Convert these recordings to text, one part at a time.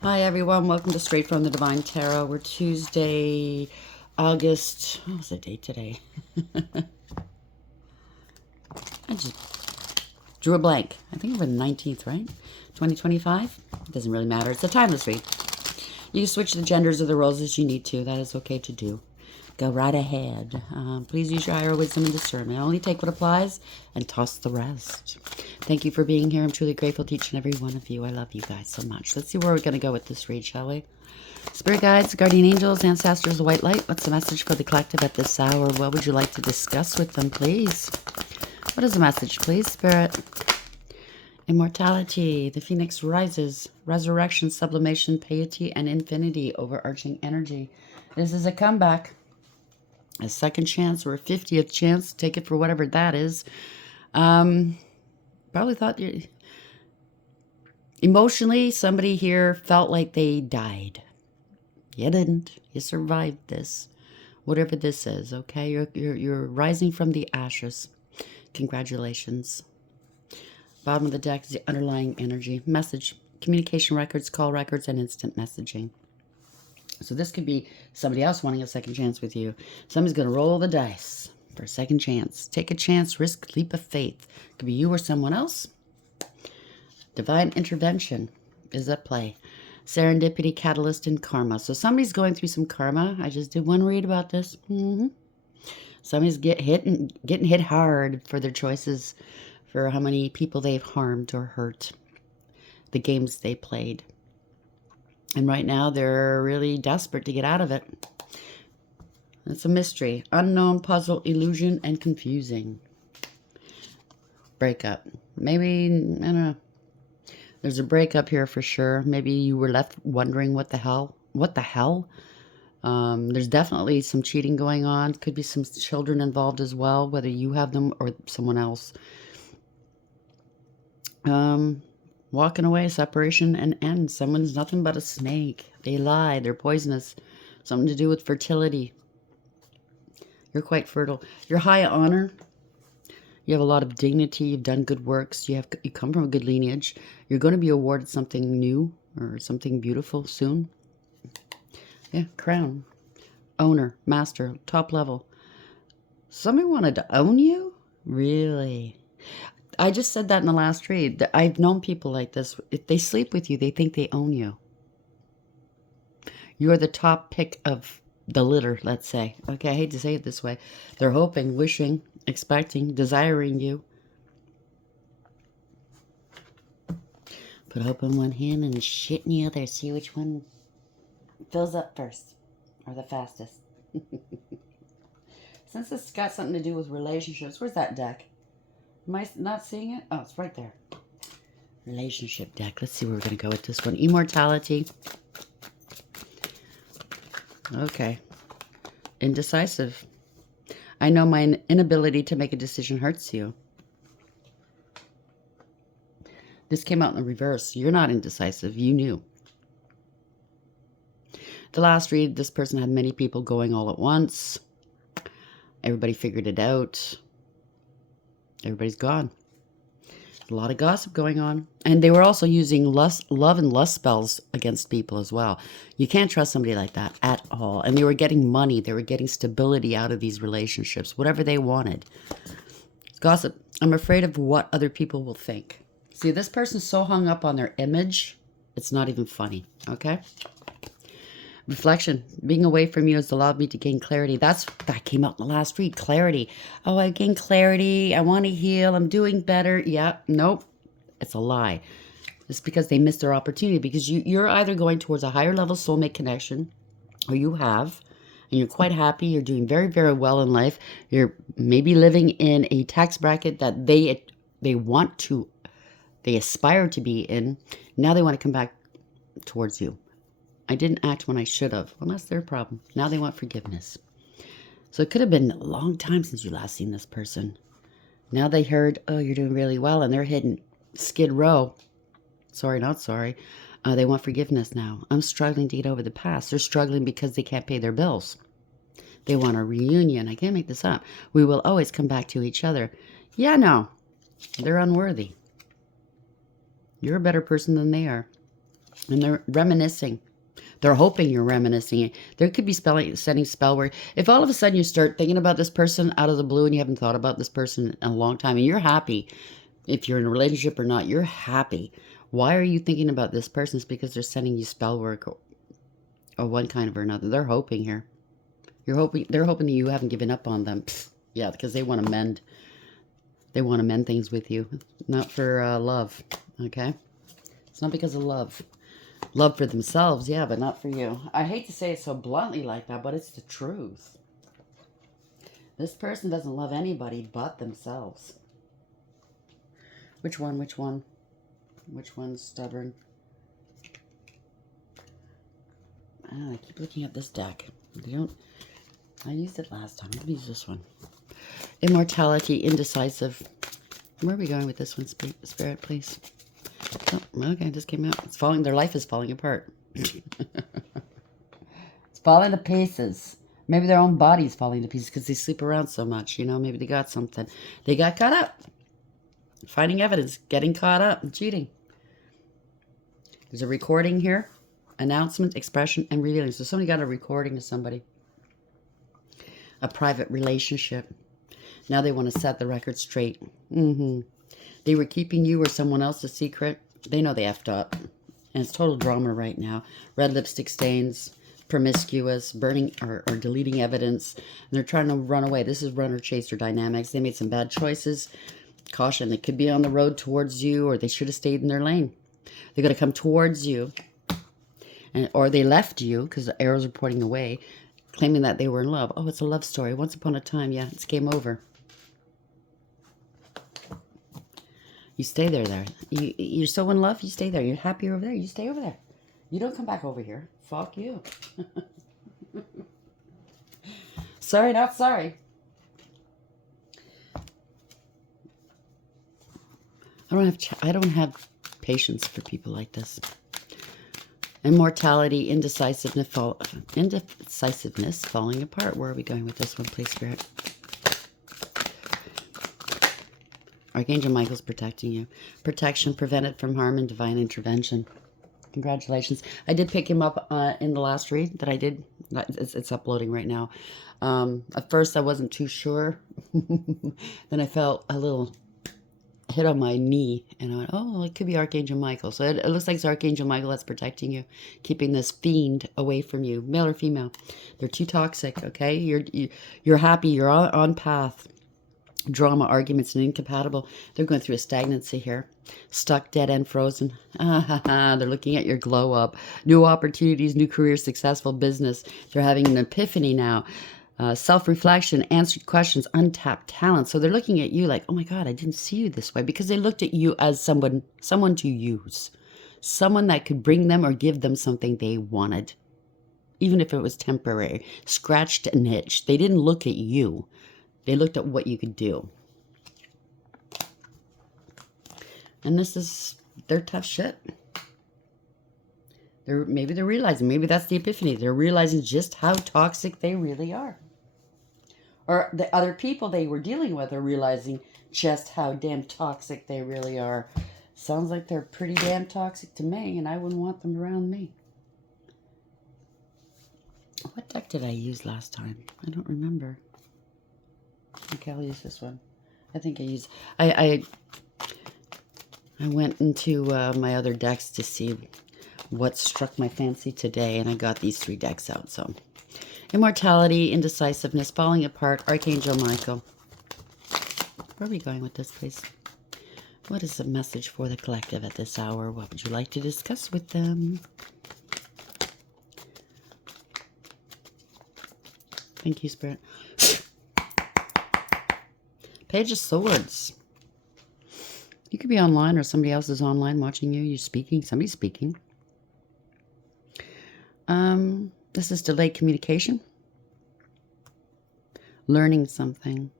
Hi everyone, welcome to Straight from the Divine Tarot. We're Tuesday, August, what was the date today? I just drew a blank. I think we're the 19th, right? 2025? It doesn't really matter. It's a timeless read. You can switch the genders or the roles as you need to. That is okay to do. Go right ahead. Please use your higher wisdom and discernment. Only take what applies and toss the rest. Thank you for being here. I'm truly grateful to each and every one of you. I love you guys so much. Let's see where we're going to go with this read, shall we? Spirit guides, guardian angels, ancestors, white light. What's the message for the collective at this hour? What would you like to discuss with them, please? What is the message, please, Spirit? Immortality, the phoenix rises, resurrection, sublimation, piety, and infinity, overarching energy. This is a comeback, a second chance or a 50th chance. Take it for whatever that is. Probably thought you emotionally somebody here felt like they died. You didn't. You survived this. Whatever this is, okay? You're rising from the ashes. Congratulations. Bottom of the deck is the underlying energy. Message, communication records, call records, and instant messaging. So this could be somebody else wanting a second chance with you. Somebody's going to roll the dice for a second chance. Take a chance, risk, leap of faith. It could be you or someone else. Divine intervention is at play. Serendipity, catalyst, and karma. So somebody's going through some karma. I just did one read about this. Somebody's getting hit hard for their choices, for how many people they've harmed or hurt, the games they played. And right now they're really desperate to get out of it. It's a mystery. Unknown, puzzle, illusion, and confusing. Breakup. Maybe, I don't know. There's a breakup here for sure. Maybe you were left wondering what the hell? What the hell? There's definitely some cheating going on. Could be some children involved as well, whether you have them or someone else. Walking away, separation, and end. Someone's nothing but a snake. They lie. They're poisonous. Something to do with fertility. You're quite fertile. You're high honor. You have a lot of dignity. You've done good works. You come from a good lineage. You're going to be awarded something new or something beautiful soon. Yeah, crown. Owner, master, top level. Somebody wanted to own you? Really? I just said that in the last read. I've known people like this. If they sleep with you, they think they own you. You're the top pick of the litter, let's say. Okay, I hate to say it this way. They're hoping, wishing, expecting, desiring you. Put hope in one hand and shit in the other. See which one fills up first or the fastest. Since this got something to do with relationships, where's that deck? Am I not seeing it? Oh, it's right there. Relationship deck. Let's see where we're going to go with this one. Immortality. Okay. Indecisive. I know my inability to make a decision hurts you. This came out in the reverse. You're not indecisive. You knew. The last read, this person had many people going all at once. Everybody figured it out. Everybody's gone. A lot of gossip going on. And they were also using love and lust spells against people as well. You can't trust somebody like that at all. And they were getting money. They were getting stability out of these relationships, whatever they wanted. Gossip. I'm afraid of what other people will think. See, this person's so hung up on their image, it's not even funny, okay? Reflection. Being away from you has allowed me to gain clarity. That came out in the last read. Clarity. Oh, I gained clarity. I want to heal. I'm doing better. Yeah. Nope. It's a lie. It's because they missed their opportunity. Because you're either going towards a higher level soulmate connection, or you have, and you're quite happy. You're doing very, very well in life. You're maybe living in a tax bracket that they aspire to be in. Now they want to come back towards you. I didn't act when I should have. Well, that's their problem. Now they want forgiveness. So it could have been a long time since you last seen this person. Now they heard, oh, you're doing really well, and they're hitting Skid Row. Sorry, not sorry. They want forgiveness now. I'm struggling to get over the past. They're struggling because they can't pay their bills. They want a reunion. I can't make this up. We will always come back to each other. Yeah, no. They're unworthy. You're a better person than they are. And they're reminiscing. They're hoping you're reminiscing. There could be setting spell work. If all of a sudden you start thinking about this person out of the blue and you haven't thought about this person in a long time and you're happy, if you're in a relationship or not, you're happy. Why are you thinking about this person? It's because they're sending you spell work or one kind or another. They're hoping here. They're hoping that you haven't given up on them. Pfft, yeah, because they want to mend. They want to mend things with you. Not for love, okay? It's not because of love. Love for themselves, yeah, but not for you. I hate to say it so bluntly like that, but it's the truth. This person doesn't love anybody but themselves. Which one? Which one? Which one's stubborn? I keep looking at this deck. I used it last time. Let me use this one. Immortality, indecisive. Where are we going with this one, Spirit, please? Oh, okay, it just came out. It's falling. Their life is falling apart. It's falling to pieces. Maybe their own body's falling to pieces because they sleep around so much. You know, maybe they got something. They got caught up. Finding evidence. Getting caught up and cheating. There's a recording here. Announcement, expression, and revealing. So somebody got a recording of somebody. A private relationship. Now they want to set the record straight. They were keeping you or someone else a secret. They know they effed up. And it's total drama right now. Red lipstick stains, promiscuous, burning or deleting evidence. And they're trying to run away. This is runner chaser dynamics. They made some bad choices. Caution, they could be on the road towards you, or they should have stayed in their lane. They're going to come towards you. Or they left you because the arrows are pointing away, claiming that they were in love. Oh, it's a love story. Once upon a time, yeah, it's game over. You stay there. You're so in love, you stay there. You're happy over there, you stay over there. You don't come back over here. Fuck you. Sorry, not sorry. I don't have patience for people like this. Immortality, indecisiveness, falling apart. Where are we going with this one, please, Spirit? Archangel Michael's protecting you. Protection, prevented from harm, and divine intervention. Congratulations. I did pick him up in the last read that I did. It's uploading right now. At first, I wasn't too sure. Then I felt a little hit on my knee, and I went, oh, it could be Archangel Michael. So it looks like it's Archangel Michael that's protecting you, keeping this fiend away from you, male or female. They're too toxic, okay? You're happy. You're on path. Drama, arguments, and incompatible. They're going through a stagnancy here. Stuck, dead end, frozen. They're looking at your glow up. New opportunities, new career, successful business. They're having an epiphany now. Self-reflection, answered questions, untapped talent. So they're looking at you like, oh my God, I didn't see you this way. Because they looked at you as someone to use. Someone that could bring them or give them something they wanted. Even if it was temporary. Scratched an itch. They didn't look at you. They looked at what you could do. And they're tough shit. Maybe they're realizing, maybe that's the epiphany. They're realizing just how toxic they really are. Or the other people they were dealing with are realizing just how damn toxic they really are. Sounds like they're pretty damn toxic to me, and I wouldn't want them around me. What deck did I use last time? I don't remember. Okay, I'll use this one. I think I went into my other decks to see what struck my fancy today, and I got these 3 decks out. So, immortality, indecisiveness, falling apart, Archangel Michael. Where are we going with this, please? What is the message for the collective at this hour? What would you like to discuss with them? Thank you, Spirit. Page of Swords. You could be online or somebody else is online watching you. You're speaking. Somebody's speaking. This is delayed communication. Learning something.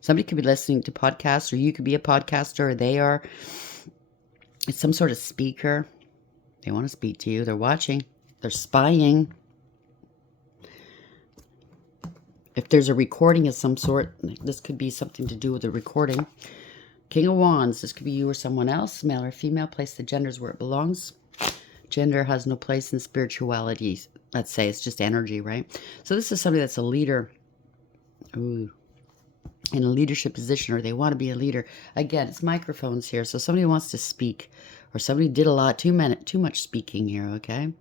Somebody could be listening to podcasts, or you could be a podcaster, or they are. It's some sort of speaker. They want to speak to you. They're watching. They're spying. If there's a recording of some sort, this could be something to do with the recording. King of Wands. This could be you or someone else, male or female. Place the genders where it belongs. Gender has no place in spirituality. Let's say it's just energy, right? So this is somebody that's a leader. Ooh. In a leadership position, or they want to be a leader. Again, it's microphones here. So somebody wants to speak, or somebody did a lot, too much speaking here, okay?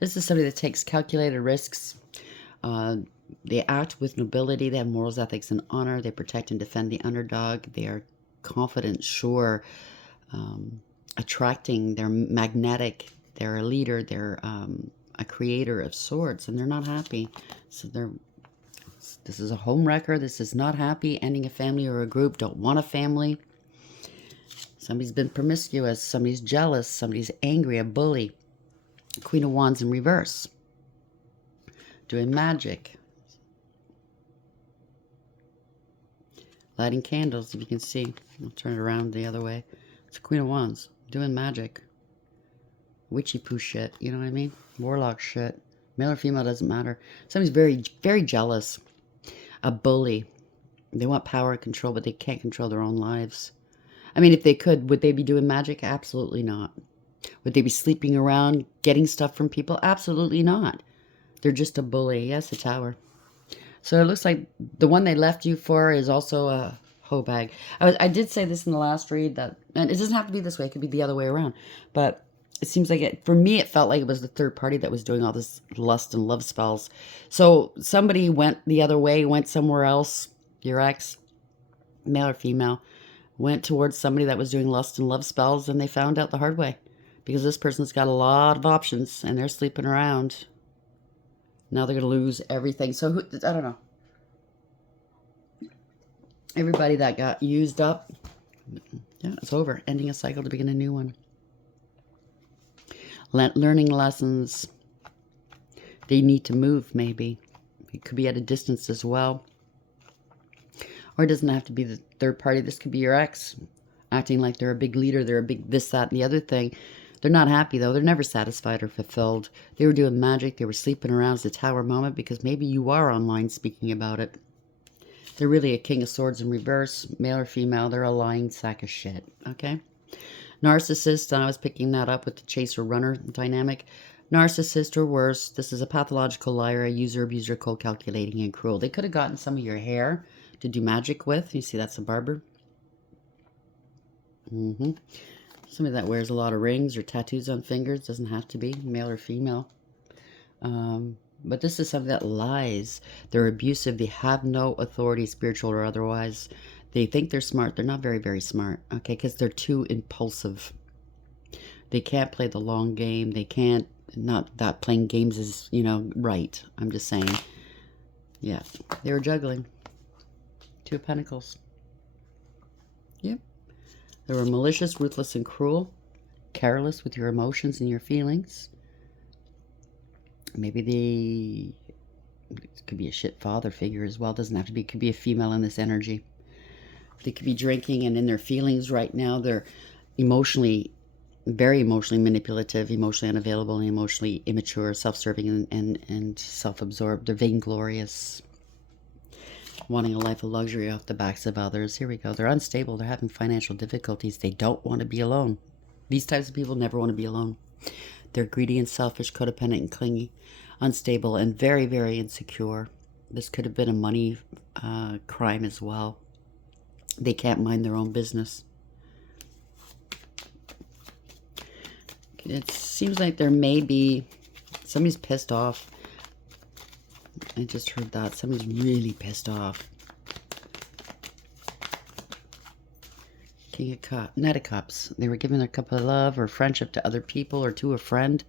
This is somebody that takes calculated risks. They act with nobility. They have morals, ethics, and honor. They protect and defend the underdog. They are confident, sure, attracting. They're magnetic. They're a leader. They're a creator of sorts, and they're not happy. So this is a home wrecker. This is not happy. Ending a family or a group. Don't want a family. Somebody's been promiscuous. Somebody's jealous. Somebody's angry. A bully. Queen of Wands in reverse. Doing magic. Lighting candles, if you can see. I'll turn it around the other way. It's Queen of Wands. Doing magic. Witchy poo shit. You know what I mean? Warlock shit. Male or female, doesn't matter. Somebody's very, very jealous. A bully. They want power and control, but they can't control their own lives. I mean, if they could, would they be doing magic? Absolutely not. Would they be sleeping around, getting stuff from people? Absolutely not. They're just a bully. Yes, a tower. So it looks like the one they left you for is also a hoe bag. I did say this in the last read, that, and it doesn't have to be this way. It could be the other way around. But it seems like for me, it felt like it was the third party that was doing all this lust and love spells. So somebody went the other way, went somewhere else. Your ex, male or female, went towards somebody that was doing lust and love spells, and they found out the hard way. Because this person's got a lot of options, and they're sleeping around. Now they're going to lose everything. So, I don't know. Everybody that got used up, yeah, it's over. Ending a cycle to begin a new one. Learning lessons. They need to move, maybe. It could be at a distance as well. Or it doesn't have to be the third party. This could be your ex, acting like they're a big leader. They're a big this, that, and the other thing. They're not happy, though. They're never satisfied or fulfilled. They were doing magic. They were sleeping around as a tower moment, because maybe you are online speaking about it. They're really a King of Swords in reverse, male or female. They're a lying sack of shit, okay? Narcissist, I was picking that up with the chaser-runner dynamic. Narcissist or worse, this is a pathological liar, a user, abuser, cold, calculating, and cruel. They could have gotten some of your hair to do magic with. You see, that's a barber. Somebody that wears a lot of rings or tattoos on fingers. Doesn't have to be male or female. But this is something that lies. They're abusive. They have no authority, spiritual or otherwise. They think they're smart. They're not very, very smart. Okay, because they're too impulsive. They can't play the long game. They can't. Not that playing games is, right. I'm just saying. Yeah, they were juggling. Two of Pentacles. Yep. They were malicious, ruthless, and cruel. Careless with your emotions and your feelings. Maybe it could be a shit father figure as well. Doesn't have to be. It could be a female in this energy. They could be drinking and in their feelings right now. They're very emotionally manipulative, emotionally unavailable, and emotionally immature, self-serving, and self-absorbed. They're vainglorious. Wanting a life of luxury off the backs of others. Here we go. They're unstable. They're having financial difficulties. They don't want to be alone. These types of people never want to be alone. They're greedy and selfish, codependent and clingy, unstable, and very, very insecure. This could have been a money crime as well. They can't mind their own business. It seems like there may be... Somebody's pissed off. I just heard that. Somebody's really pissed off. King of Cups. Knight of Cups. They were giving their cup of love or friendship to other people or to a friend.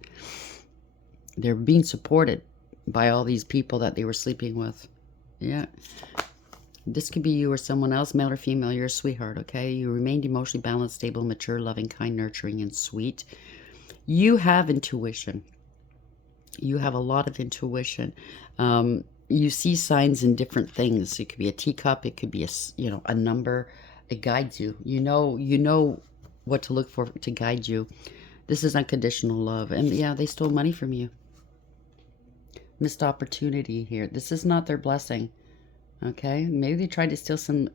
They're being supported by all these people that they were sleeping with. Yeah. This could be you or someone else, male or female. You're a sweetheart, okay? You remained emotionally balanced, stable, mature, loving, kind, nurturing, and sweet. You have intuition. You have a lot of intuition. You see signs in different things. It could be a teacup. It could be a number. It guides you. You know what to look for to guide you. This is unconditional love. And yeah, they stole money from you. Missed opportunity here. This is not their blessing. Okay? Maybe they tried to steal some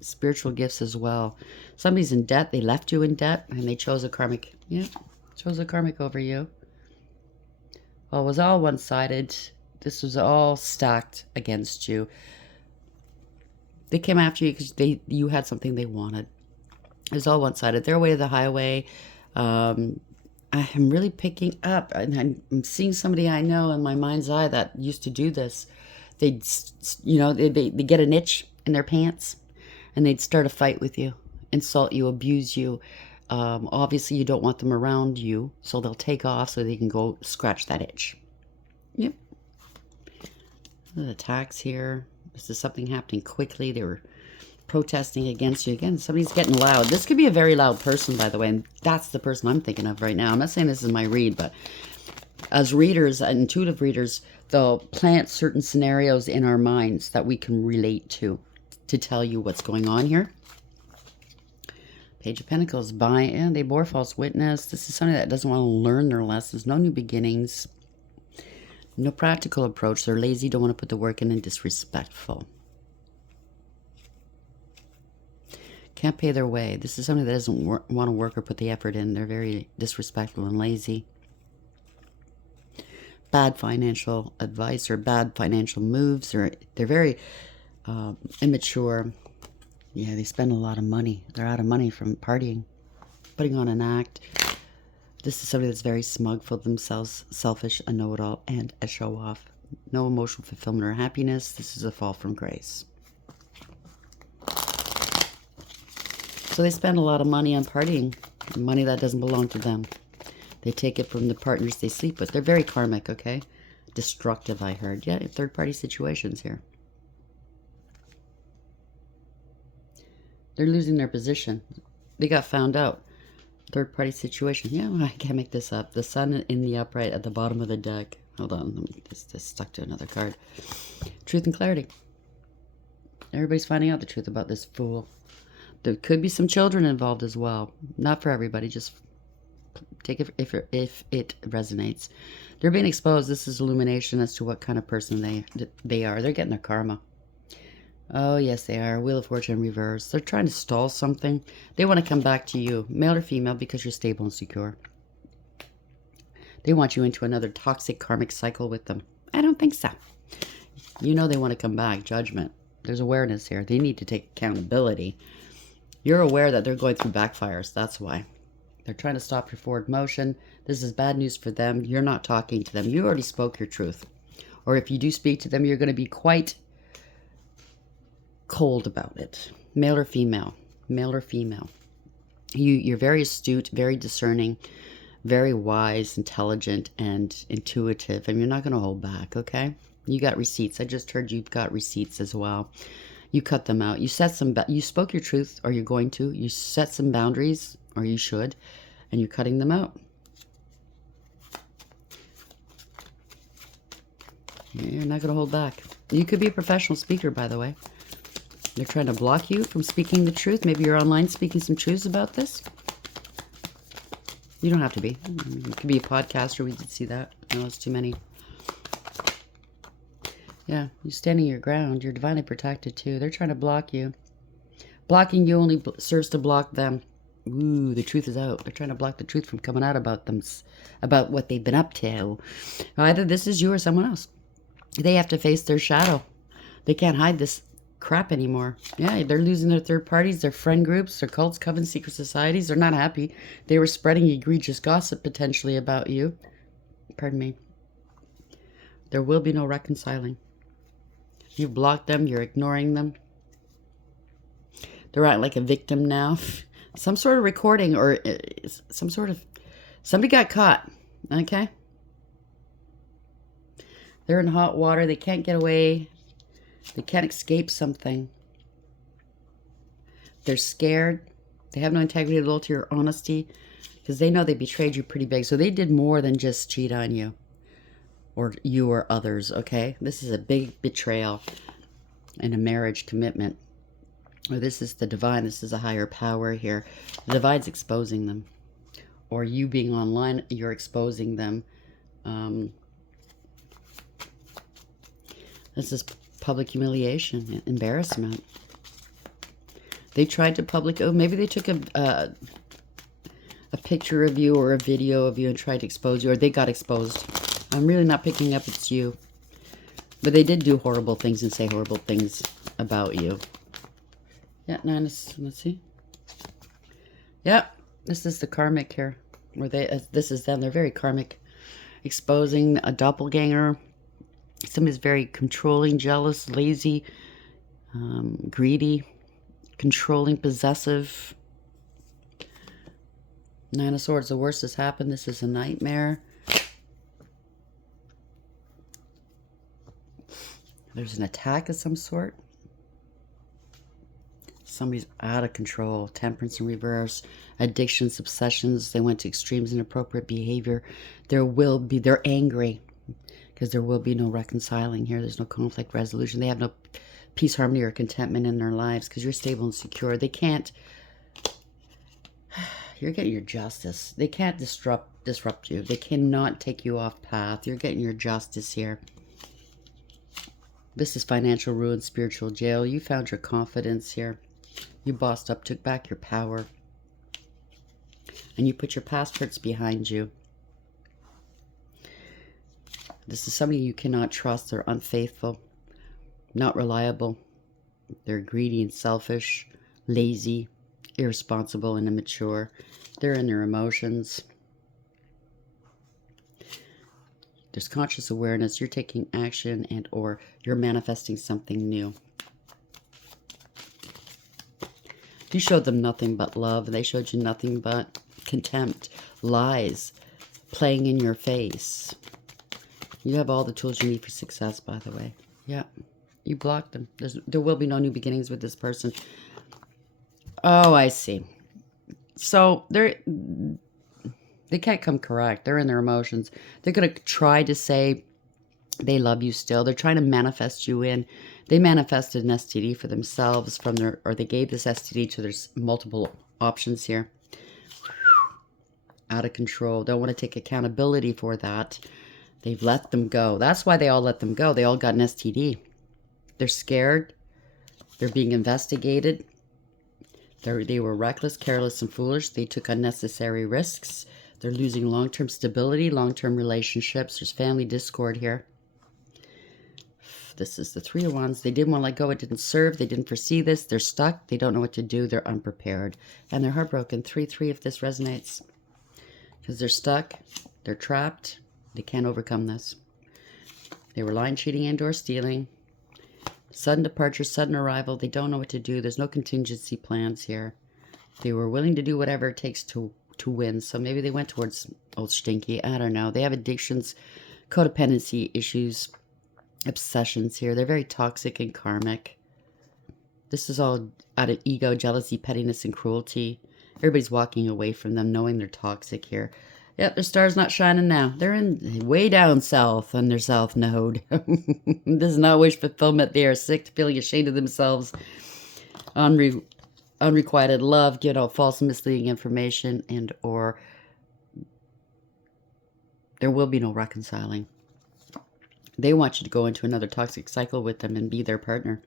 spiritual gifts as well. Somebody's in debt. They left you in debt, and they chose a karmic. Yeah, chose a karmic over you. Well, it was all one-sided. This was all stacked against you. They came after you because you had something they wanted. It was all one-sided. Their way to the highway. I am really picking up, and I'm seeing somebody I know in my mind's eye that used to do this. They'd, they get an itch in their pants, and they'd start a fight with you, insult you, abuse you. Obviously, you don't want them around you, so they'll take off so they can go scratch that itch. Yep. The attacks here. This is something happening quickly. They were protesting against you. Again, somebody's getting loud. This could be a very loud person, by the way, and that's the person I'm thinking of right now. I'm not saying this is my read, but as readers, intuitive readers, they'll plant certain scenarios in our minds that we can relate to tell you what's going on here. Page of Pentacles, and they bore false witness. This is somebody that doesn't want to learn their lessons. No new beginnings. No practical approach. They're lazy, don't want to put the work in, and disrespectful. Can't pay their way. This is somebody that doesn't want to work or put the effort in. They're very disrespectful and lazy. Bad financial advice or bad financial moves. They're very immature. Yeah, they spend a lot of money. They're out of money from partying, putting on an act. This is somebody that's very smug for themselves, selfish, a know-it-all, and a show-off. No emotional fulfillment or happiness. This is a fall from grace. So they spend a lot of money on partying, money that doesn't belong to them. They take it from the partners they sleep with. They're very karmic, okay? Destructive, I heard. Yeah, third-party situations here. They're losing their position. They got found out. Third-party situation. Yeah, I can't make this up. The sun in the upright at the bottom of the deck. Hold on, let me get this stuck to another card. Truth and clarity. Everybody's finding out the truth about this fool. There could be some children involved as well. Not for everybody. Just take it if it resonates. They're being exposed. This is illumination as to what kind of person they are. They're getting their karma. Oh, yes, they are. Wheel of Fortune reverse. They're trying to stall something. They want to come back to you, male or female, because you're stable and secure. They want you into another toxic karmic cycle with them. I don't think so. You know they want to come back. Judgment. There's awareness here. They need to take accountability. You're aware that they're going through backfires. That's why. They're trying to stop your forward motion. This is bad news for them. You're not talking to them. You already spoke your truth. Or if you do speak to them, you're going to be quite cold about it. Male or female. Male or female. You're very astute, very discerning, very wise, intelligent, and intuitive. And you're not going to hold back, okay? You got receipts. I just heard you've got receipts as well. You cut them out. You spoke your truth, or you're going to. You set some boundaries, or you should, and you're cutting them out. You're not going to hold back. You could be a professional speaker, by the way. They're trying to block you from speaking the truth. Maybe you're online speaking some truths about this. You don't have to be. You could be a podcaster. We did see that. No, it's too many. Yeah, you're standing your ground. You're divinely protected, too. They're trying to block you. Blocking you only serves to block them. Ooh, the truth is out. They're trying to block the truth from coming out about them, about what they've been up to. Either this is you or someone else. They have to face their shadow. They can't hide this crap anymore. Yeah, they're losing their third parties, their friend groups, their cults, covens, secret societies. They're not happy. They were spreading egregious gossip potentially about you. Pardon me. There will be no reconciling. You've blocked them. You're ignoring them. They're acting like a victim now. Some sort of recording or some sort of... Somebody got caught. Okay? They're in hot water. They can't get away. They can't escape something. They're scared. They have no integrity, loyalty, or honesty because they know they betrayed you pretty big. So they did more than just cheat on you or you or others, okay? This is a big betrayal in a marriage commitment. Or this is the divine. This is a higher power here. The divine's exposing them. Or you being online, you're exposing them. This is public humiliation, embarrassment. They tried to maybe they took a picture of you or a video of you and tried to expose you, or they got exposed. I'm really not picking up it's you. But they did do horrible things and say horrible things about you. Yeah, let's see. Yeah, this is the karmic here. Where this is them. They're very karmic. Exposing a doppelganger. Somebody's very controlling, jealous, lazy, greedy, controlling, possessive. Nine of Swords, the worst has happened. This is a nightmare. There's an attack of some sort. Somebody's out of control. Temperance in reverse. Addictions, obsessions. They went to extremes, inappropriate behavior. They're angry. Because there will be no reconciling here. There's no conflict resolution. They have no peace, harmony, or contentment in their lives. Because you're stable and secure. They can't... You're getting your justice. They can't disrupt you. They cannot take you off path. You're getting your justice here. This is financial ruin, spiritual jail. You found your confidence here. You bossed up, took back your power. And you put your past hurts behind you. This is somebody you cannot trust. They're unfaithful, not reliable. They're greedy and selfish, lazy, irresponsible and immature. They're in their emotions. There's conscious awareness. You're taking action and or you're manifesting something new. You showed them nothing but love. They showed you nothing but contempt, lies, playing in your face. You have all the tools you need for success, by the way. Yeah, you blocked them. There will be no new beginnings with this person. Oh, I see. So they can't come correct. They're in their emotions. They're going to try to say they love you still. They're trying to manifest you in. They manifested an STD for themselves or they gave this STD to there's multiple options here. Out of control. Don't want to take accountability for that. They've let them go. That's why they all let them go. They all got an STD. They're scared. They're being investigated. They were reckless, careless, and foolish. They took unnecessary risks. They're losing long-term stability, long-term relationships. There's family discord here. This is the Three of Wands. They didn't want to let go. It didn't serve. They didn't foresee this. They're stuck. They don't know what to do. They're unprepared. And they're heartbroken. 3-3 if this resonates. Because they're stuck. They're trapped. They can't overcome this. They were lying, cheating, and/or stealing. Sudden departure, sudden arrival. They don't know what to do. There's no contingency plans here. They were willing to do whatever it takes to win. So maybe they went towards old stinky. I don't know. They have addictions, codependency issues, obsessions here. They're very toxic and karmic. This is all out of ego, jealousy, pettiness, and cruelty. Everybody's walking away from them knowing they're toxic here. Yep, their star's not shining now. They're in way down south on their south node. This is not wish fulfillment. They are sick, feeling ashamed of themselves. Unrequited love, giving out false and misleading information, and or there will be no reconciling. They want you to go into another toxic cycle with them and be their partner.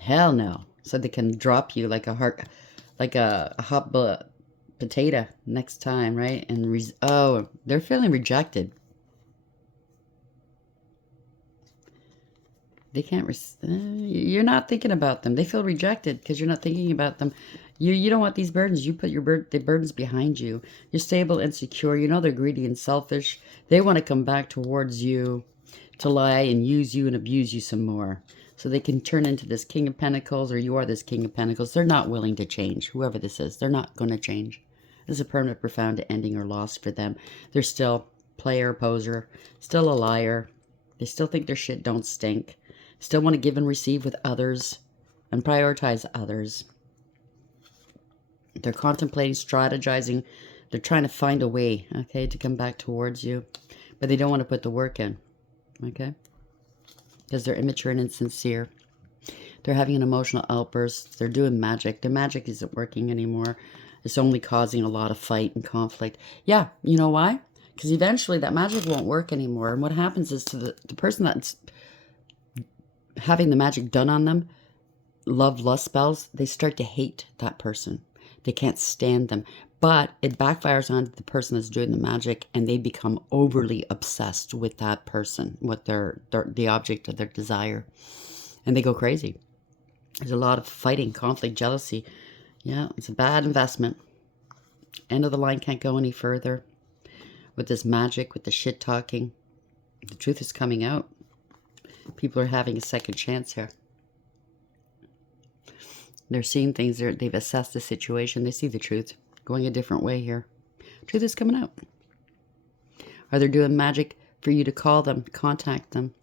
Hell no. So they can drop you like a hot potato next time, right? And they're feeling rejected. They can't. You're not thinking about them. They feel rejected because you're not thinking about them. You don't want these burdens. You put the burdens behind you. You're stable and secure. You know they're greedy and selfish. They want to come back towards you to lie and use you and abuse you some more. So they can turn into this King of Pentacles, or you are this King of Pentacles. They're not willing to change. Whoever this is, they're not going to change. This is a permanent, profound ending or loss for them. They're still player, poser, still a liar. They still think their shit don't stink. Still want to give and receive with others and prioritize others. They're contemplating, strategizing. They're trying to find a way, okay, to come back towards you. But they don't want to put the work in, okay? Because they're immature and insincere. They're having an emotional outburst. They're doing magic. Their magic isn't working anymore. It's only causing a lot of fight and conflict. Yeah, you know why? Because eventually that magic won't work anymore. And what happens is to the person that's having the magic done on them, love lust spells, they start to hate that person. They can't stand them. But it backfires on the person that's doing the magic, and they become overly obsessed with that person, with the object of their desire. And they go crazy. There's a lot of fighting, conflict, jealousy. Yeah, it's a bad investment. End of the line, can't go any further. With this magic, with the shit talking. The truth is coming out. People are having a second chance here. They're seeing things, they've assessed the situation, they see the truth. Going a different way here. Truth is coming out. Are they doing magic for you to call them, contact them?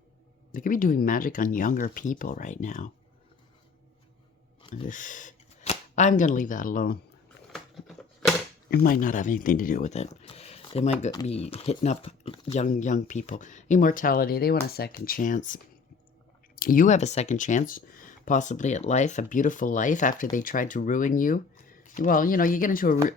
They could be doing magic on younger people right now. I'm going to leave that alone. It might not have anything to do with it. They might be hitting up young people. Immortality, they want a second chance. You have a second chance, possibly at life, a beautiful life after they tried to ruin you. Well, you know, you get into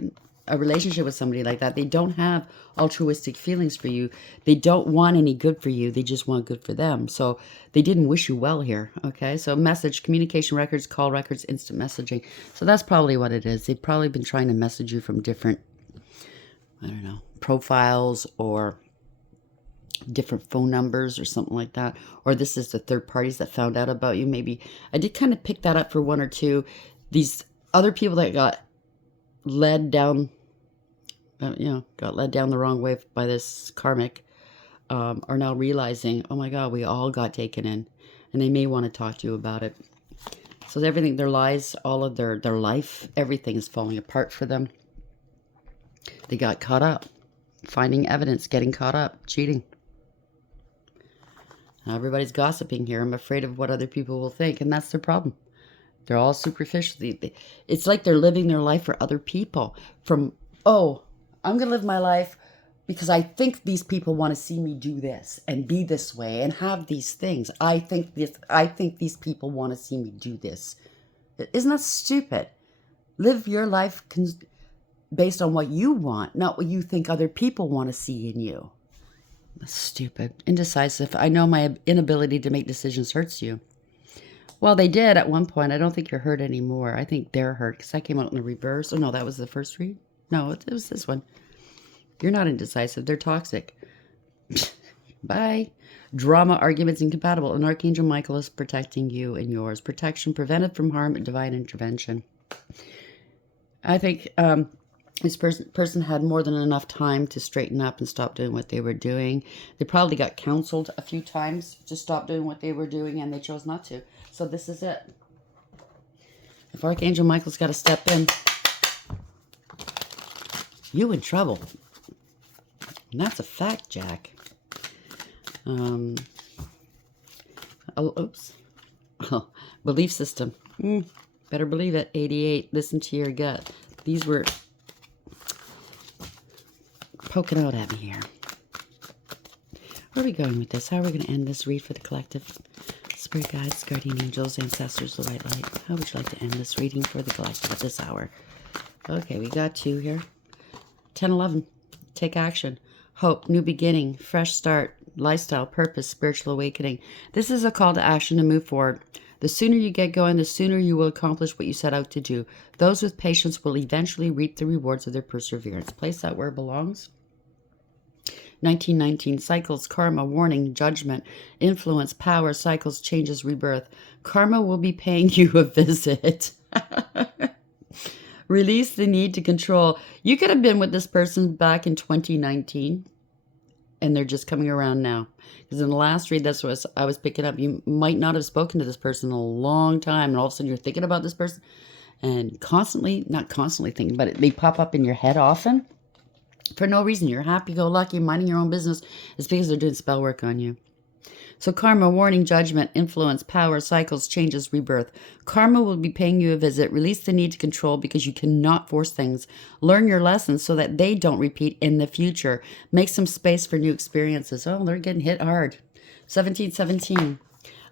a relationship with somebody like that. They don't have altruistic feelings for you. They don't want any good for you. They just want good for them. So they didn't wish you well here, okay? So message, communication records, call records, instant messaging. So that's probably what it is. They've probably been trying to message you from different, I don't know, profiles or different phone numbers or something like that. Or this is the third parties that found out about you. Maybe I did kind of pick that up for one or two. These other people that got led down, got led down the wrong way by this karmic, are now realizing, oh my God, we all got taken in, and they may want to talk to you about it. So everything, their lives, all of their life, everything is falling apart for them. They got caught up, finding evidence, getting caught up, cheating. Now everybody's gossiping here. I'm afraid of what other people will think, and that's their problem. They're all superficial. It's like they're living their life for other people. From, oh, I'm going to live my life because I think these people want to see me do this and be this way and have these things. I think these people want to see me do this. Isn't that stupid? Live your life based on what you want, not what you think other people want to see in you. That's stupid. Indecisive. I know my inability to make decisions hurts you. Well, they did at one point. I don't think you're hurt anymore. I think they're hurt because I came out in the reverse. Oh, no, that was the first read? No, it was this one. You're not indecisive. They're toxic. Bye. Drama, arguments, incompatible. And Archangel Michael is protecting you and yours. Protection, prevented from harm, and divine intervention. I think this person had more than enough time to straighten up and stop doing what they were doing. They probably got counseled a few times to stop doing what they were doing, and they chose not to. So this is it. If Archangel Michael's got to step in, you in trouble. And that's a fact, Jack. Belief system. Better believe it. 88. Listen to your gut. These were poking out at me here. Where are we going with this? How are we going to end this read for the collective? Spirit guides, guardian angels, ancestors, the white light. How would you like to end this reading for the collective at this hour? Okay, we got 2 here. 10, 11. Take action. Hope, new beginning, fresh start, lifestyle, purpose, spiritual awakening. This is a call to action to move forward. The sooner you get going, the sooner you will accomplish what you set out to do. Those with patience will eventually reap the rewards of their perseverance. Place that where it belongs. 1919, cycles, karma, warning, judgment, influence, power, cycles, changes, rebirth. Karma will be paying you a visit. Release the need to control. You could have been with this person back in 2019, and they're just coming around now. Because in the last read, that's what I was picking up. You might not have spoken to this person in a long time, and all of a sudden you're thinking about this person, and not constantly thinking, but they pop up in your head often. For no reason. You're happy-go-lucky, minding your own business. It's because they're doing spell work on you. So karma, warning, judgment, influence, power, cycles, changes, rebirth. Karma will be paying you a visit. Release the need to control because you cannot force things. Learn your lessons so that they don't repeat in the future. Make some space for new experiences. Oh, they're getting hit hard. 1717.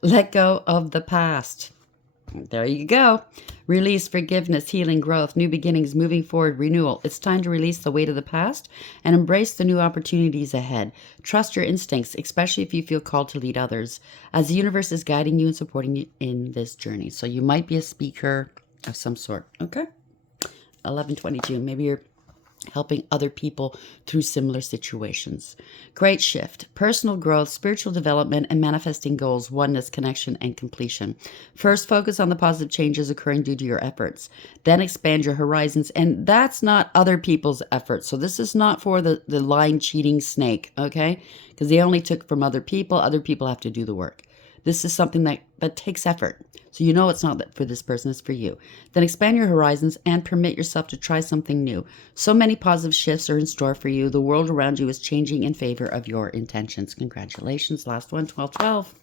Let go of the past. There you go. Release, forgiveness, healing, growth, new beginnings, moving forward, renewal. It's time to release the weight of the past and embrace the new opportunities ahead. Trust your instincts, especially if you feel called to lead others, as the universe is guiding you and supporting you in this journey. So you might be a speaker of some sort. Okay. 1122. Maybe you're helping other people through similar situations. Great shift. Personal growth, spiritual development, and manifesting goals, oneness, connection, and completion. First, focus on the positive changes occurring due to your efforts. Then expand your horizons. And that's not other people's efforts. So this is not for the lying, cheating snake, okay? Because they only took from other people. Other people have to do the work. This is something that takes effort. So you know it's not for this person, it's for you. Then expand your horizons and permit yourself to try something new. So many positive shifts are in store for you. The world around you is changing in favor of your intentions. Congratulations. Last one, 1212.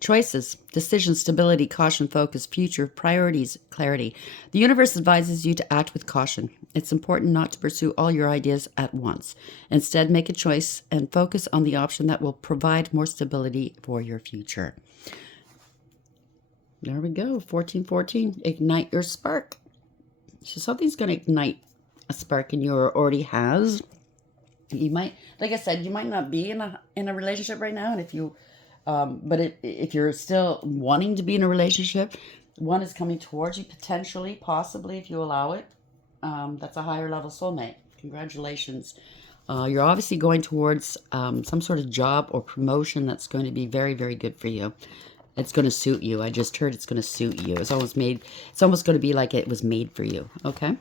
Choices, decisions, stability, caution, focus, future, priorities, clarity. The universe advises you to act with caution. It's important not to pursue all your ideas at once. Instead, make a choice and focus on the option that will provide more stability for your future. There we go. 1414. Ignite your spark. So something's going to ignite a spark in you, or already has. You might, like I said, you might not be in a relationship right now, and if you but if you're still wanting to be in a relationship, one is coming towards you, potentially, possibly, if you allow it. That's a higher level soulmate. Congratulations. You're obviously going towards some sort of job or promotion that's going to be very, very good for you. It's going to suit you. I just heard it's going to suit you. It's almost going to be like it was made for you. Okay?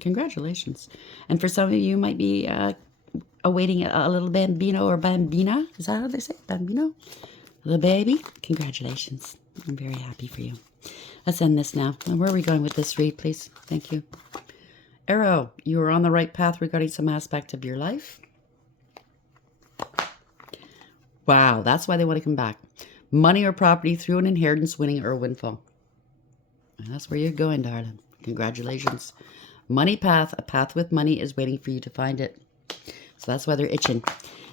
Congratulations. And for some of you, might be awaiting a little bambino or bambina. Is that how they say it? Bambino? Little baby? Congratulations. I'm very happy for you. Let's end this now. And where are we going with this read, please? Thank you. Arrow, you are on the right path regarding some aspect of your life. Wow, that's why they want to come back. Money or property through an inheritance, winning, or a windfall. And that's where you're going, darling. Congratulations. Money path. A path with money is waiting for you to find it. So that's why they're itching.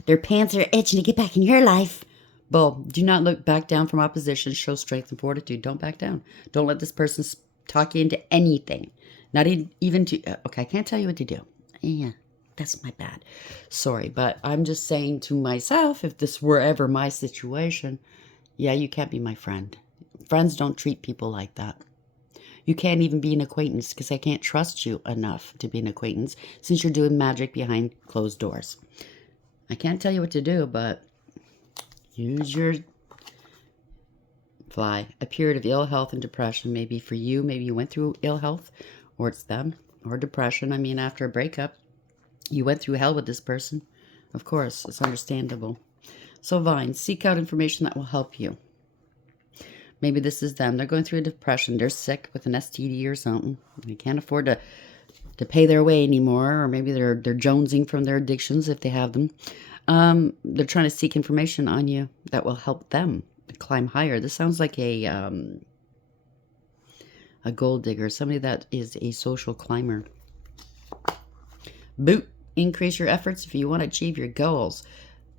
Their pants are itching to get back in your life. Bull, do not look back down from opposition. Show strength and fortitude. Don't back down. Don't let this person talk you into anything. Not even to... Okay, I can't tell you what to do. Yeah, that's my bad. Sorry, but I'm just saying to myself, if this were ever my situation... Yeah, you can't be my friend. Friends don't treat people like that. You can't even be an acquaintance because I can't trust you enough to be an acquaintance since you're doing magic behind closed doors. I can't tell you what to do, but use your fly. A period of ill health and depression. Maybe for you, maybe you went through ill health, or it's them, or depression. I mean, after a breakup, you went through hell with this person. Of course, it's understandable. So Vine, seek out information that will help you. Maybe this is them. They're going through a depression. They're sick with an STD or something. They can't afford to pay their way anymore. Or maybe they're jonesing from their addictions if they have them. They're trying to seek information on you that will help them climb higher. This sounds like a gold digger. Somebody that is a social climber. Boot. Increase your efforts if you want to achieve your goals.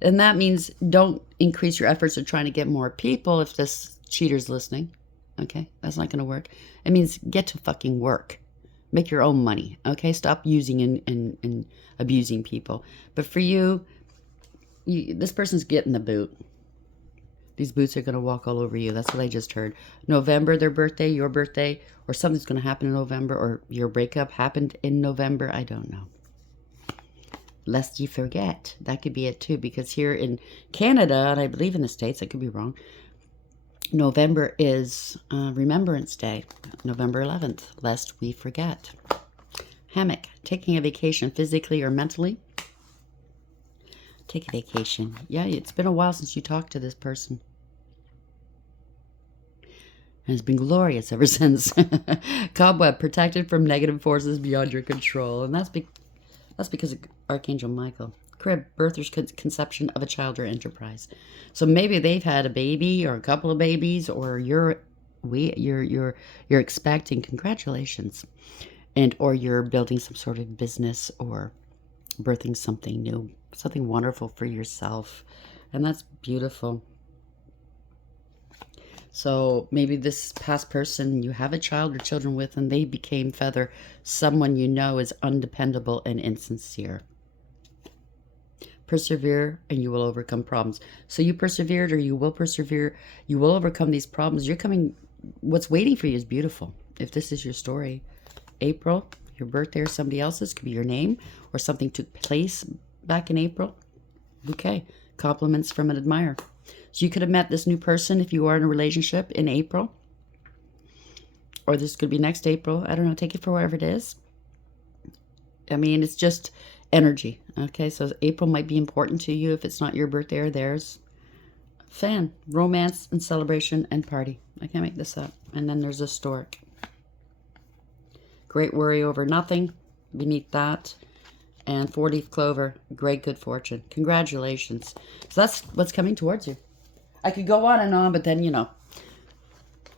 And that means don't increase your efforts of trying to get more people if this cheater's listening. Okay? That's not going to work. It means get to fucking work. Make your own money. Okay? Stop using and abusing people. But for you, this person's getting the boot. These boots are going to walk all over you. That's what I just heard. November, their birthday, your birthday, or something's going to happen in November, or your breakup happened in November. I don't know. Lest you forget. That could be it too, because here in Canada, and I believe in the States, I could be wrong, November is Remembrance Day, November 11th, lest we forget. Hammock, taking a vacation physically or mentally. Take a vacation. Yeah, it's been a while since you talked to this person. And it's been glorious ever since. Cobweb, protected from negative forces beyond your control. And that's because of Archangel Michael. Crib, birth or conception of a child or enterprise. So maybe they've had a baby or a couple of babies, or you're expecting. Congratulations. Or you're building some sort of business or birthing something new, something wonderful for yourself. And that's beautiful. So maybe this past person you have a child or children with and they became feather. Someone you know is undependable and insincere. Persevere and you will overcome problems. So you persevered or you will persevere. You will overcome these problems. You're coming. What's waiting for you is beautiful. If this is your story. April, your birthday or somebody else's, could be your name or something took place back in April. Okay. Compliments from an admirer. So you could have met this new person if you are in a relationship in April. Or this could be next April. I don't know. Take it for whatever it is. I mean, it's just energy. Okay, so April might be important to you if it's not your birthday or theirs. Fan, romance and celebration and party. I can't make this up. And then there's a stork. Great worry over nothing beneath that. And 4-leaf clover, great good fortune. Congratulations. So that's what's coming towards you. I could go on and on, but then, you know,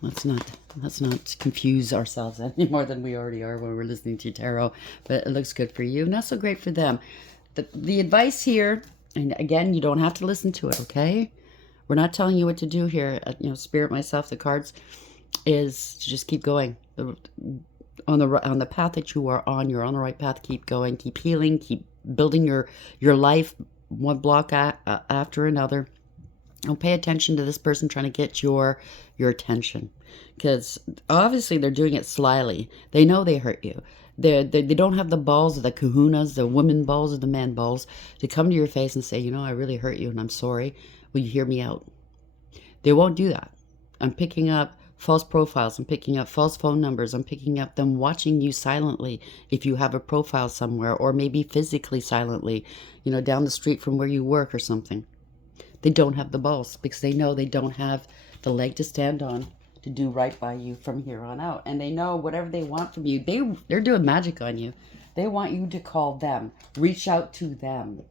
let's not confuse ourselves any more than we already are when we're listening to tarot. But it looks good for you. Not so great for them. The advice here, and again, you don't have to listen to it, okay? We're not telling you what to do here. You know, Spirit, myself, the cards, is to just keep going. On the path that you are on, you're on the right path. Keep going, keep healing, keep building your life one block after another. Don't pay attention to this person trying to get your attention, because obviously they're doing it slyly. They know they hurt you. They don't have the balls, or the kahunas, the women balls, or the man balls to come to your face and say, you know, I really hurt you and I'm sorry. Will you hear me out? They won't do that. I'm picking up false profiles. I'm picking up false phone numbers. I'm picking up them watching you silently if you have a profile somewhere, or maybe physically silently, you know, down the street from where you work or something. They don't have the balls because they know they don't have the leg to stand on to do right by you from here on out. And they know whatever they want from you, they're doing magic on you. They want you to call them, reach out to them.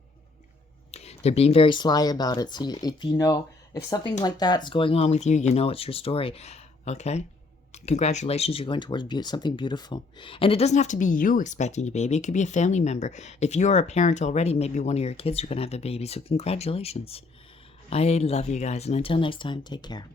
They're being very sly about it. So if you know, if something like that's going on with you, you know it's your story. Okay? Congratulations, you're going towards something beautiful. And it doesn't have to be you expecting a baby. It could be a family member. If you're a parent already, maybe one of your kids are going to have a baby. So congratulations. I love you guys. And until next time, take care.